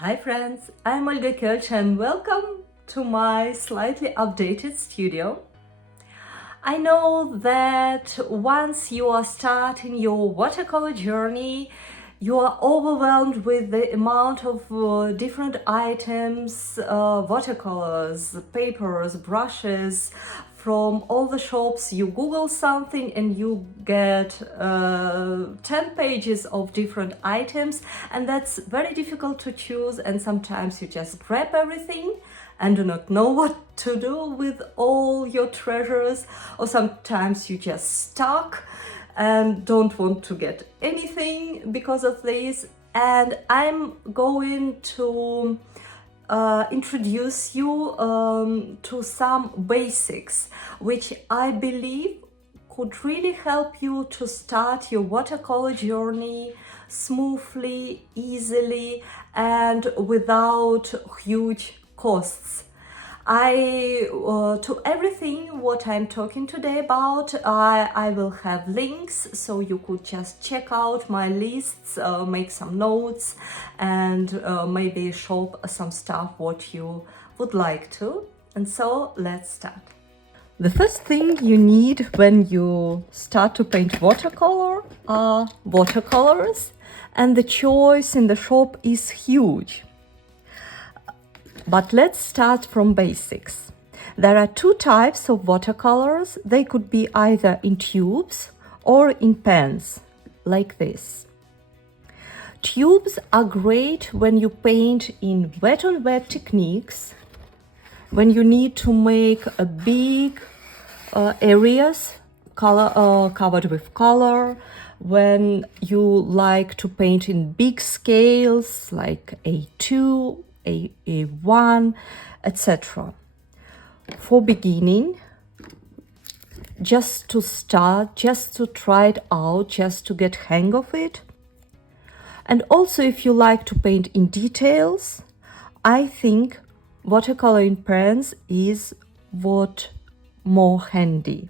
Hi friends, I'm Olga Koelsch and welcome to my slightly updated studio. I know that once you are starting your watercolor journey, you are overwhelmed with the amount of different items, watercolors, papers, brushes, from all the shops. You Google something and you get 10 pages of different items, and that's very difficult to choose, and sometimes you just grab everything and do not know what to do with all your treasures, or sometimes you just stuck and don't want to get anything because of this. And I'm going to introduce you to some basics which I believe could really help you to start your watercolor journey smoothly, easily, and without huge costs. To everything what I'm talking today about, I will have links, so you could just check out my lists, make some notes, and maybe shop some stuff what you would like to. And so let's start. The first thing you need when you start to paint watercolor are watercolors, and the choice in the shop is huge. But let's start from basics. There are two types of watercolors. They could be either in tubes or in pens, like this. Tubes are great when you paint in wet-on-wet techniques, when you need to make a big areas covered with color, when you like to paint in big scales like A2, A1, etc. For beginning, just to start, just to try it out, just to get hang of it. And also if you like to paint in details, I think watercolor in pens is what more handy.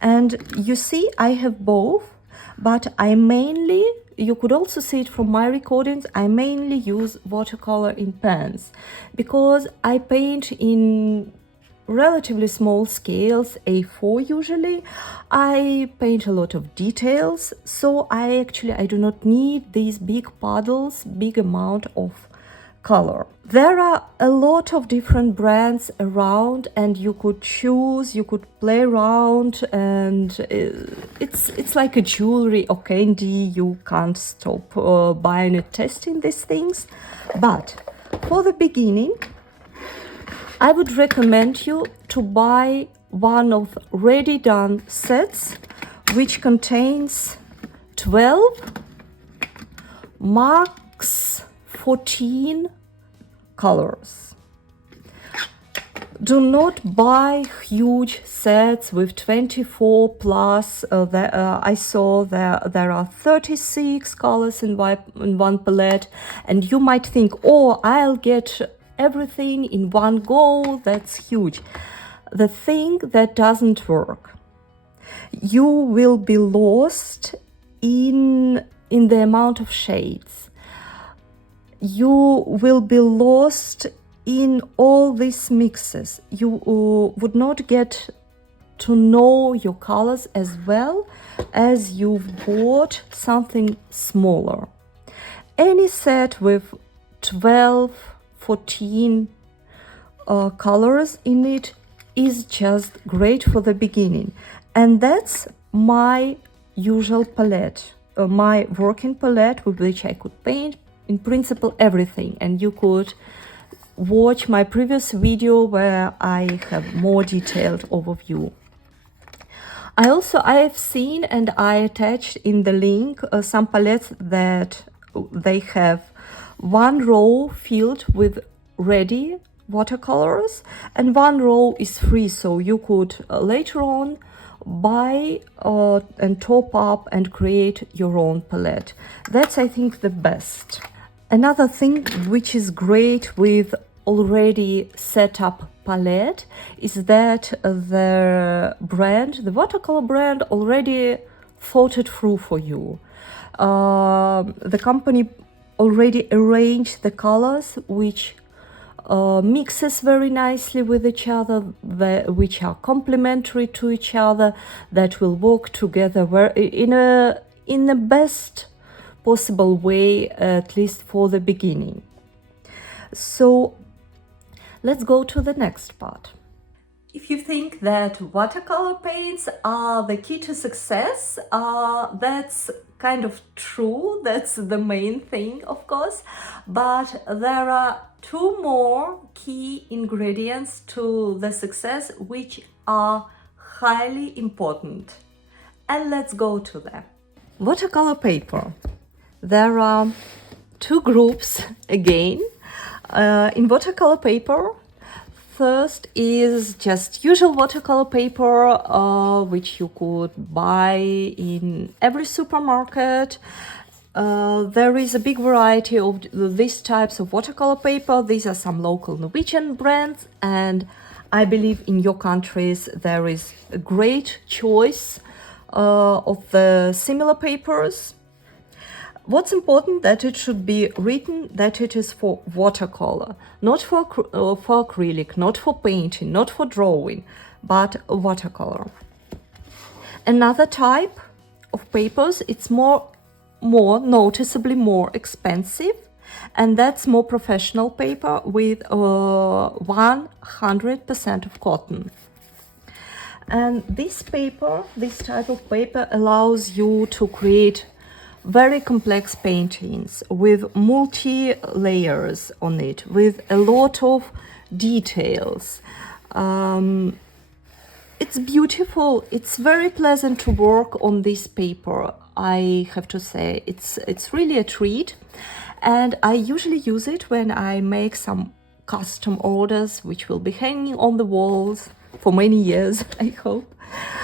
And you see, I have both, but I mainly, you could also see it from my recordings, I mainly use watercolor in pens because I paint in relatively small scales, A4 usually. I paint a lot of details, so I do not need these big puddles, big amount of color. There are a lot of different brands around, and you could choose, you could play around, and it's like a jewelry or candy. You can't stop buying and testing these things. But for the beginning, I would recommend you to buy one of ready done sets which contains 12 max 14 colors. Do not buy huge sets with 24 plus. I saw there are 36 colors in one palette, and you might think, oh, I'll get everything in one go. That's huge. The thing that doesn't work. You will be lost in the amount of shades. You will be lost in all these mixes. You would not get to know your colors as well as you've bought something smaller. Any set with 12, 14 colors in it is just great for the beginning. And that's my usual palette, my working palette with which I could paint in principle everything. And you could watch my previous video where I have more detailed overview. I have seen, and I attached in the link some palettes that they have one row filled with ready watercolors and one row is free, so you could later on buy and top up and create your own palette. That's, I think, the best. Another thing which is great with already set up palette is that the watercolor brand already thought it through for you. The company already arranged the colors, which mixes very nicely with each other, which are complementary to each other, that will work together in the best possible way, at least for the beginning. So let's go to the next part. If you think that watercolor paints are the key to success, that's kind of true. That's the main thing, of course. But there are two more key ingredients to the success which are highly important. And let's go to them. Watercolor paper. There are two groups again. In watercolor paper, first is just usual watercolor paper, which you could buy in every supermarket. There is a big variety of these types of watercolor paper. These are some local Norwegian brands, and I believe in your countries there is a great choice of the similar papers. What's important, that it should be written that it is for watercolor, not for acrylic, not for painting, not for drawing, but watercolor. Another type of papers, it's more noticeably more expensive, and that's more professional paper with 100% of cotton. And this paper, this type of paper allows you to create very complex paintings with multi layers on it, with a lot of details. It's beautiful. It's very pleasant to work on this paper. I have to say, it's really a treat, and I usually use it when I make some custom orders, which will be hanging on the walls for many years, I hope.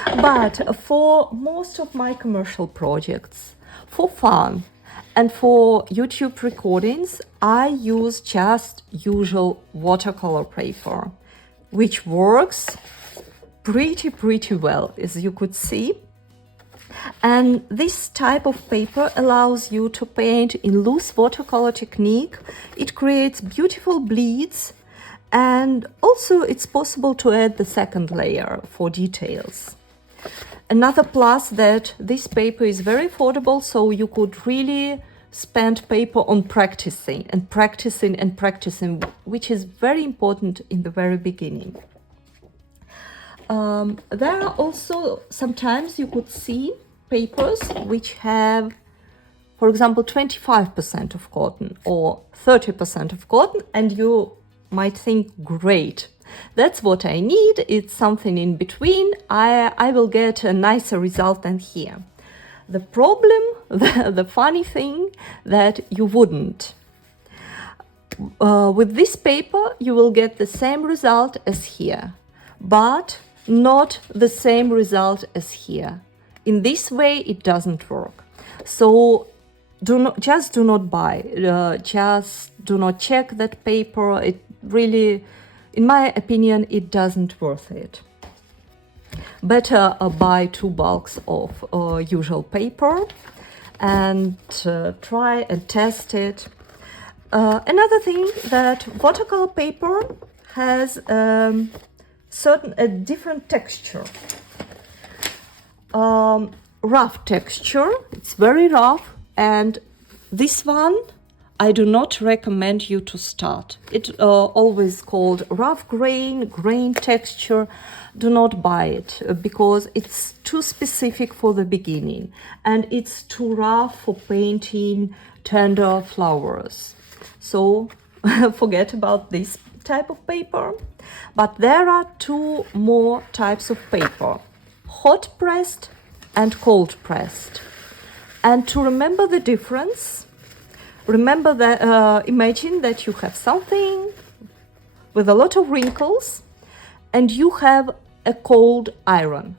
But for most of my commercial projects, for fun and for YouTube recordings, I use just usual watercolor paper, which works pretty well, as you could see. And this type of paper allows you to paint in loose watercolor technique. It creates beautiful bleeds, and also it's possible to add the second layer for details. Another plus, that this paper is very affordable, so you could really spend paper on practicing, which is very important in the very beginning. There are also, sometimes you could see papers which have, for example, 25% of cotton or 30% of cotton, and you might think, great, that's what I need, it's something in between, I will get a nicer result than here. The problem, the funny thing, that you wouldn't. With this paper you will get the same result as here, but not the same result as here. In this way it doesn't work. So do not buy, just do not check that paper. It really, in my opinion, it doesn't worth it. Better buy 2 bulks of usual paper and try and test it. Another thing, that watercolor paper has a different texture. Rough texture, it's very rough, and this one I do not recommend you to start. It's always called rough grain texture. Do not buy it because it's too specific for the beginning, and it's too rough for painting tender flowers. So forget about this type of paper. But there are 2 more types of paper: hot pressed and cold pressed. And to remember the difference, remember that, imagine that you have something with a lot of wrinkles and you have a cold iron,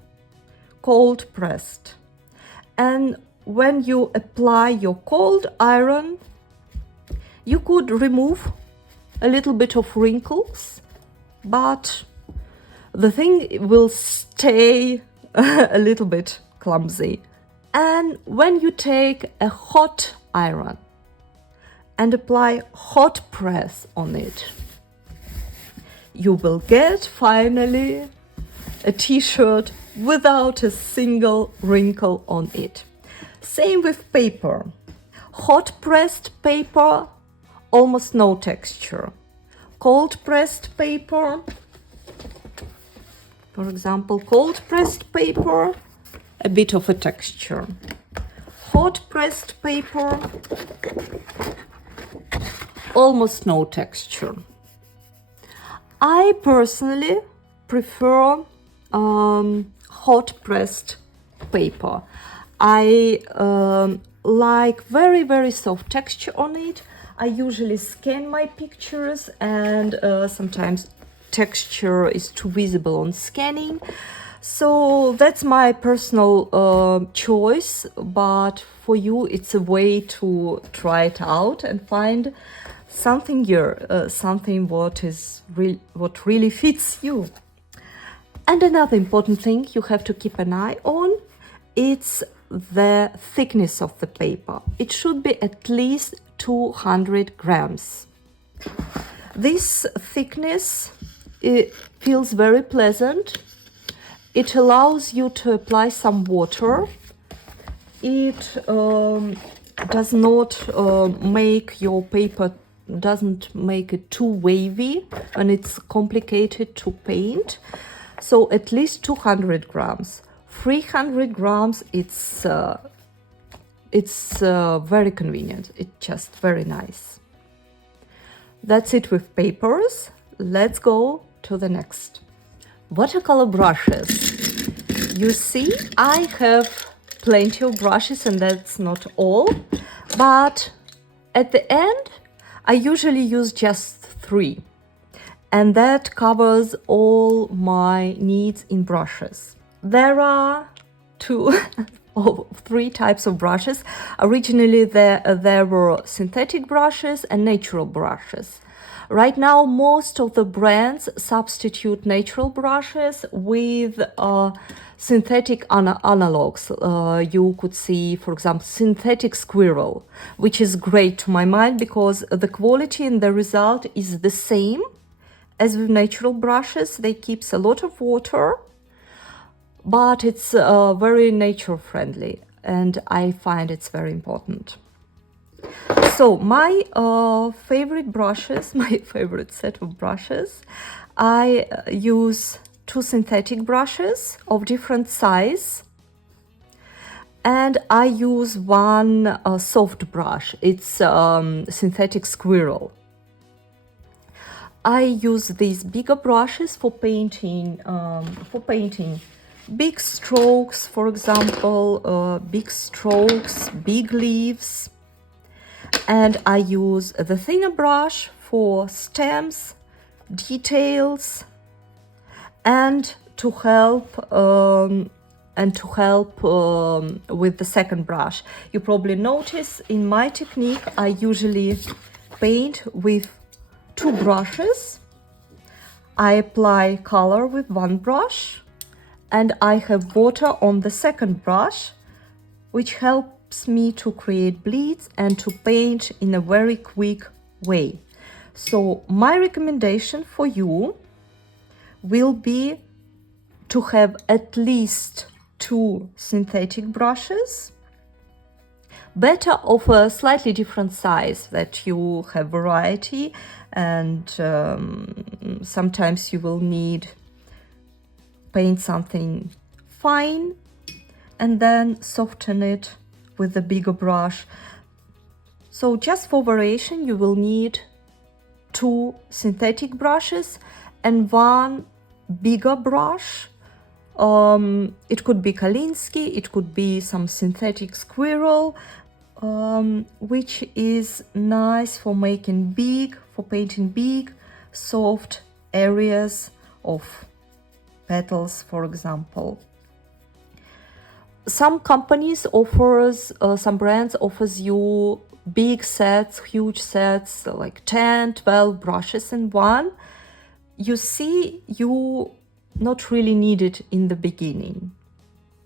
cold pressed. And when you apply your cold iron, you could remove a little bit of wrinkles, but the thing will stay a little bit clumsy. And when you take a hot iron and apply hot press on it. You will get finally a t-shirt without a single wrinkle on it. Same with paper. Hot pressed paper, almost no texture. Cold pressed paper, for example, cold pressed paper, a bit of a texture. Hot pressed paper, almost no texture. I personally prefer hot pressed paper. I like very soft texture on it. I usually scan my pictures, and sometimes texture is too visible on scanning. So that's my personal choice, but for you it's a way to try it out and find something something what really fits you. And another important thing you have to keep an eye on, it's the thickness of the paper. It should be at least 200 grams. This thickness, it feels very pleasant. It allows you to apply some water. It does not make your paper, doesn't make it too wavy, and it's complicated to paint. So at least 200 grams. 300 grams, it's very convenient. It's just very nice. That's it with papers. Let's go to the next. Watercolor brushes. You see, I have plenty of brushes, and that's not all. But at the end, I usually use just 3. And that covers all my needs in brushes. There are 2 or 3 types of brushes. Originally there were synthetic brushes and natural brushes. Right now most of the brands substitute natural brushes with synthetic analogs. You could see, for example, synthetic squirrel, which is great to my mind because the quality and the result is the same as with natural brushes. They keep a lot of water, but it's very nature friendly, and I find it's very important. So my favorite brushes, my favorite set of brushes, I use 2 synthetic brushes of different size, and I use one soft brush. It's synthetic squirrel. I use these bigger brushes for painting big strokes, for example, big strokes, big leaves. And I use the thinner brush for stems, details, and to help with the second brush. You probably notice in my technique I usually paint with 2 brushes. I apply color with one brush, and I have water on the second brush, which helps me to create bleeds and to paint in a very quick way. So my recommendation for you will be to have at least 2 synthetic brushes, better of a slightly different size, that you have variety, and sometimes you will need paint something fine and then soften it with a bigger brush. So just for variation you will need 2 synthetic brushes and 1 bigger brush. It could be Kalinsky, it could be some synthetic squirrel, which is nice for painting big, soft areas of petals, for example. Some companies some brands offers you big sets, huge sets, like 10, 12 brushes in one. You see, you not really need it in the beginning.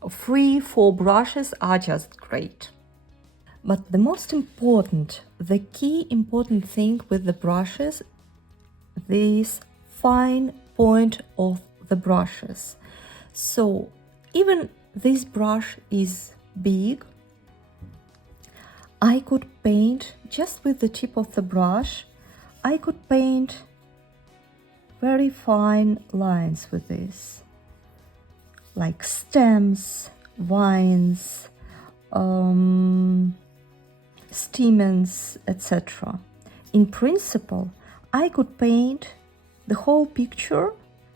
3, 4 brushes are just great. But the most important, the key important thing with the brushes, this fine point of the brushes. So even this brush is big, I could paint just with the tip of the brush. I could paint very fine lines with this, like stems, vines, stamens, etc. In principle, I could paint the whole picture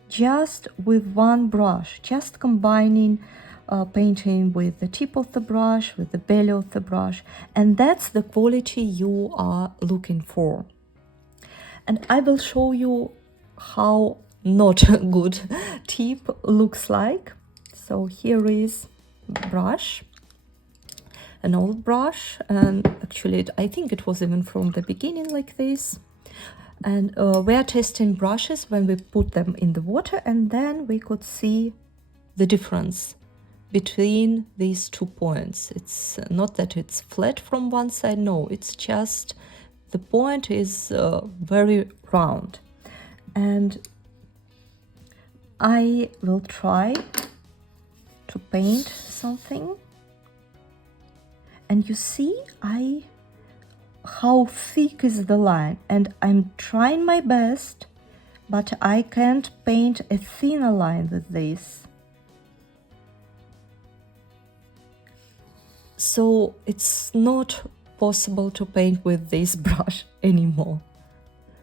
just with one brush, just combining painting with the tip of the brush, with the belly of the brush, and that's the quality you are looking for. And I will show you how not a good tip looks like. So here is brush, an old brush, and actually I think it was even from the beginning like this. And we are testing brushes when we put them in the water, and then we could see the difference between these 2 points. It's not that it's flat from one side, no, it's just the point is very round. And I will try to paint something, and you see how thick is the line, and I'm trying my best, but I can't paint a thinner line with this. So it's not possible to paint with this brush anymore.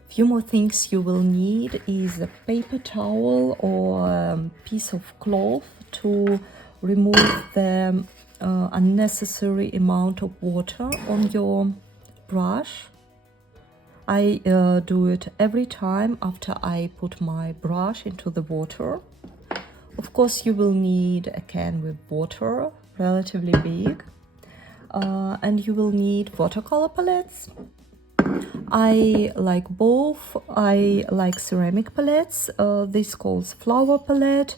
Few more things you will need is a paper towel or a piece of cloth to remove the unnecessary amount of water on your brush. I do it every time after I put my brush into the water. Of course, you will need a can with water, relatively big, and you will need watercolor palettes. I like both. I like ceramic palettes. This calls flower palette.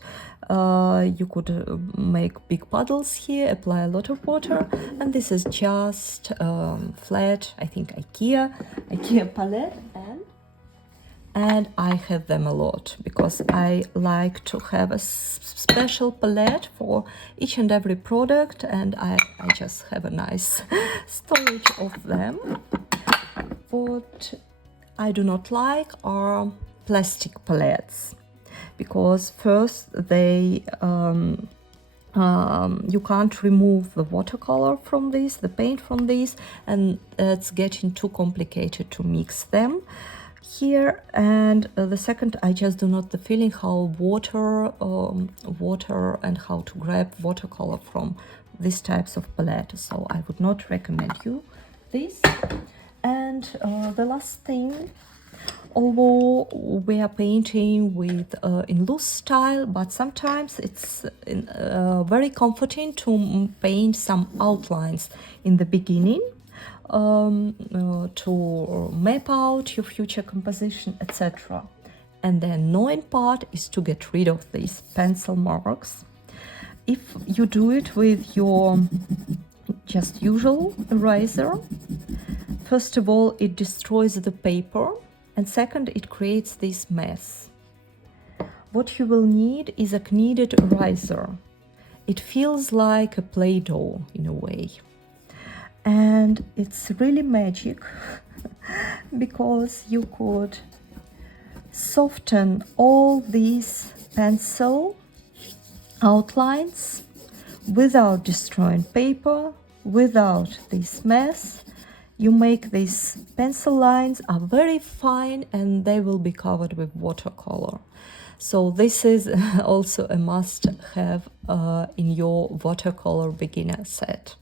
You could make big puddles here, apply a lot of water, and this is just flat, I think IKEA palette, and I have them a lot because I like to have a special palette for each and every product, and I just have a nice storage of them. What I do not like are plastic palettes, because first they you can't remove the watercolor from this, the paint from this, and it's getting too complicated to mix them here. And the second, I just do not the feeling how water and how to grab watercolor from these types of palette, so I would not recommend you this. And the last thing, although we are painting with in loose style, but sometimes it's very comforting to paint some outlines in the beginning to map out your future composition, etc. And the annoying part is to get rid of these pencil marks. If you do it with your just usual eraser, first of all, it destroys the paper, and second, it creates this mess. What you will need is a kneaded eraser. It feels like a Play-Doh in a way. And it's really magic because you could soften all these pencil outlines without destroying paper, without this mess. You make these pencil lines are very fine and they will be covered with watercolor. So this is also a must-have in your watercolor beginner set.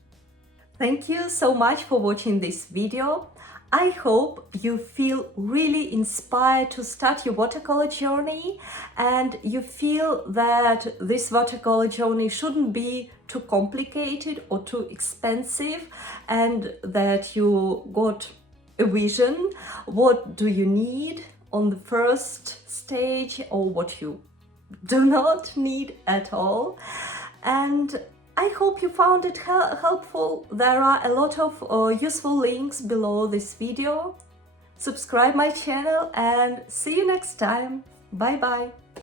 Thank you so much for watching this video. I hope you feel really inspired to start your watercolor journey, and you feel that this watercolor journey shouldn't be too complicated or too expensive, and that you got a vision. What do you need on the first stage, or what you do not need at all? And I hope you found it helpful. There are a lot of useful links below this video. Subscribe my channel and see you next time. Bye bye.